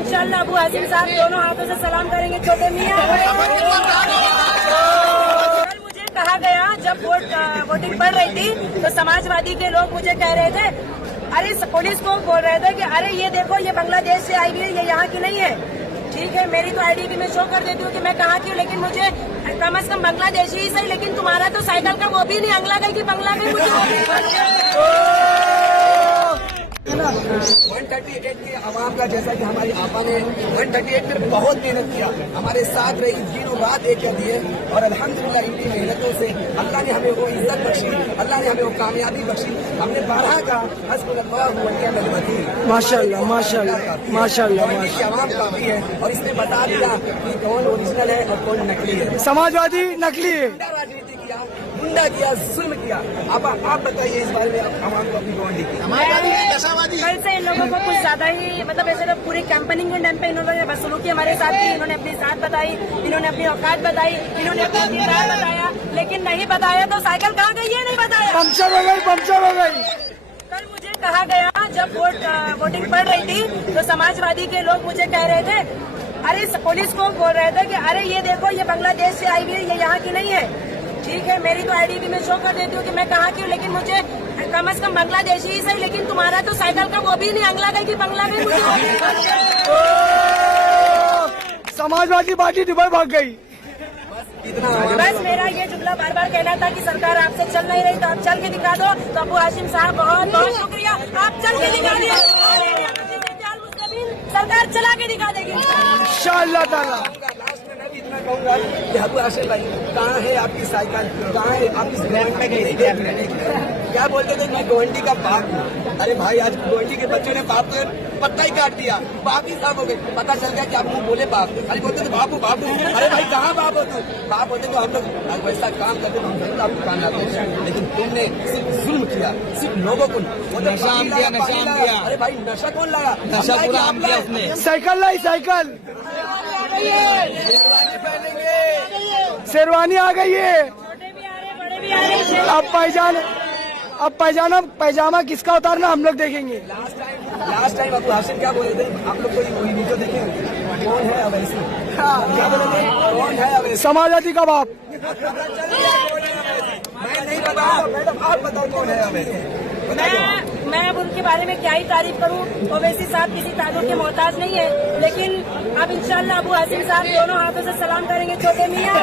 इंशाल्लाह अबू हाशिम साहब दोनों हाथों से सलाम करेंगे छोटे मियां। कल मुझे कहा गया जब वोटिंग पड़ रही थी तो समाजवादी के लोग मुझे कह रहे थे, अरे पुलिस को बोल रहे थे कि अरे ये देखो ये बांग्लादेश से आई हुई है, ये यहाँ की नहीं है। ठीक है, मेरी तो आईडी भी मैं शो कर देती हूँ कि मैं कहाँ की हूँ, लेकिन मुझे कम से कम बांग्लादेशी ही सही, लेकिन तुम्हारा तो साइकिल का वो भी नहीं, अंगला गई की बंगला गई मुझे 138 के आवाम का, जैसा कि हमारी आपा ने 138 में बहुत मेहनत किया, हमारे साथ रही, दिनों रात एक कर दिए और अल्हम्दुलिल्लाह इनकी मेहनतों से अल्लाह ने हमें वो इज्जत बख्शी, अल्लाह ने हमें वो कामयाबी बख्शी। हमने 12 का हस्बुल्लाह व निअमल वकील, माशाअल्लाह माशाअल्लाह माशाअल्लाह आवाम काफी है। और इसने बता दिया कि कौन ओरिजिनल है और कौन नकली है। समाजवादी नकली है, राजनीति किया, गुंडा किया, जुल्म किया। आप बताइए इस बारे में आवाम को अपनी गवाही की। कल से इन लोगों को कुछ ज्यादा ही मतलब ऐसे तो पूरी कैंपेनिंग के टाइम पे इन्होंने बदसलूकी हमारे साथ की, इन्होंने अपनी जात बताई, इन्होंने अपनी औकात बताई, इन्होंने अपना किरदार बताया, लेकिन नहीं बताया तो साइकिल कहाँ गई है, नहीं बताया, पंक्चर हो गई, पंक्चर हो गई। कल मुझे कहा गया जब वोटिंग पड़ रही थी तो समाजवादी के लोग मुझे कह रहे थे, अरे पुलिस को बोल रहे थे कि अरे ये देखो ये बांग्लादेश से आई हुई है, ये यहाँ की नहीं है। ठीक है, मेरी तो आईडी भी मैं शो कर देती हूँ कि मैं कहाँ की हूँ, लेकिन मुझे कम से कम बांग्लादेशी ही सही, लेकिन तुम्हारा तो साइकिल का वो भी नहीं, अंगला गई की बंगला गई मुझे समाजवादी पार्टी दुबई भाग गई। बस मेरा ये जुमला बार बार कहना था कि सरकार आपसे चल नहीं रही तो आप चल के दिखा दो। तो अबू हाशिम साहब बहुत बहुत शुक्रिया, आप चल के दिखा दिए, सरकार चला के दिखा देगी इंशाअल्लाह ताला। इतना कहूँगा कि अबू हाशिम भाई कहाँ है आपकी साइकिल, कहाँ है आपकी क्या बोलते थे, मैं गोवंडी का बाप हूँ। अरे भाई आज गोवंडी के बच्चों ने बाप को पत्ता ही काट दिया, बाप ही साफ हो गए। पता चल गया कि आप मुँह बोले बाप, अरे बोलते थे बापू बापू। अरे भाई कहाँ बाप हो तू, बाप होते तो हम लोग वैसा काम करते तो हम जरूर आपको काम लाते, लेकिन तुमने सिर्फ जुल्म किया, सिर्फ लोगों को नशा दिया। अरे भाई नशा कौन लाया, नशा पूरा हम किया उसने। साइकिल लाई साइकिल, शेरवानी आ गई है, अब पैजामा किसका उतारना हम लोग देखेंगे। लास्ट टाइम अबू हाशिम क्या बोले थे, आप लोग कोई वही वीडियो देखे, कौन है अवैसी, क्या बोले थे, कौन है अवैसी, समाजवादी का बाप। मैं नहीं बताया, मैडम आप बताओ कौन है अवैसी। मैं अब उनके बारे में क्या ही तारीफ करूं, ओवैसी साहब किसी तारीफ के मोहताज नहीं है, लेकिन अब इंशाल्लाह अबू हाशिम साहब दोनों हाथों से सलाम करेंगे छोटे मियां।